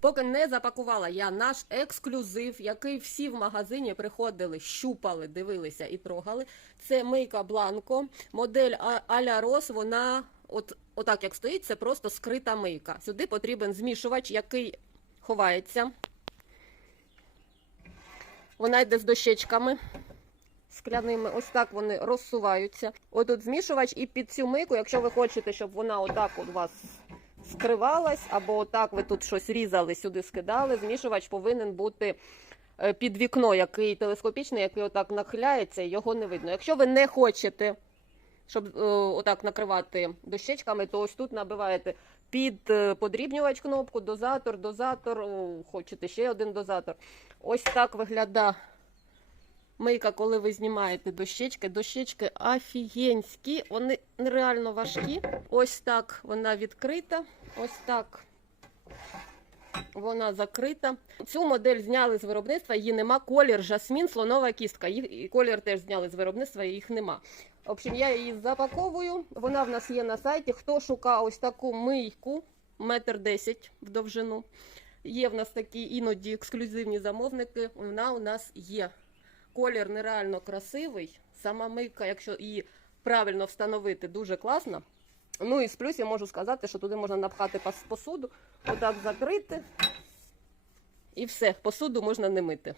Поки не запакувала я наш ексклюзив, який всі в магазині приходили, щупали, дивилися і трогали. Це мийка Бланко, модель Аля Рос. Вона от отак як стоїть, це просто скрита мийка. Сюди потрібен змішувач, який ховається. Вона йде з дощечками скляними. Ось так вони розсуваються. Отут змішувач, і під цю мийку, якщо ви хочете, щоб вона отак у вас скривалась, або отак ви тут щось різали, сюди скидали. Змішувач повинен бути е, під вікно, який телескопічний, який отак нахиляється, його не видно. Якщо ви не хочете, щоб е, отак накривати дощечками, то ось тут набиваєте під е, подрібнювач кнопку, дозатор, дозатор, хочете ще один дозатор. Ось так виглядає мийка, коли ви знімаєте дощечки. Дощечки офігенські, вони нереально важкі. Ось так вона відкрита, ось так вона закрита. Цю модель зняли з виробництва, її нема. Колір жасмін, слонова кістка. І колір теж зняли з виробництва, їх нема. В общем, я її запаковую. Вона в нас є на сайті. Хто шукав ось таку мийку, метр десять в довжину. Є в нас такі іноді ексклюзивні замовники. Вона у нас є. Колір нереально красивий. Сама мийка, якщо її правильно встановити, дуже класна. Ну і з плюс я можу сказати, що туди можна напхати посуду, отак закрити. І все, посуду можна не мити.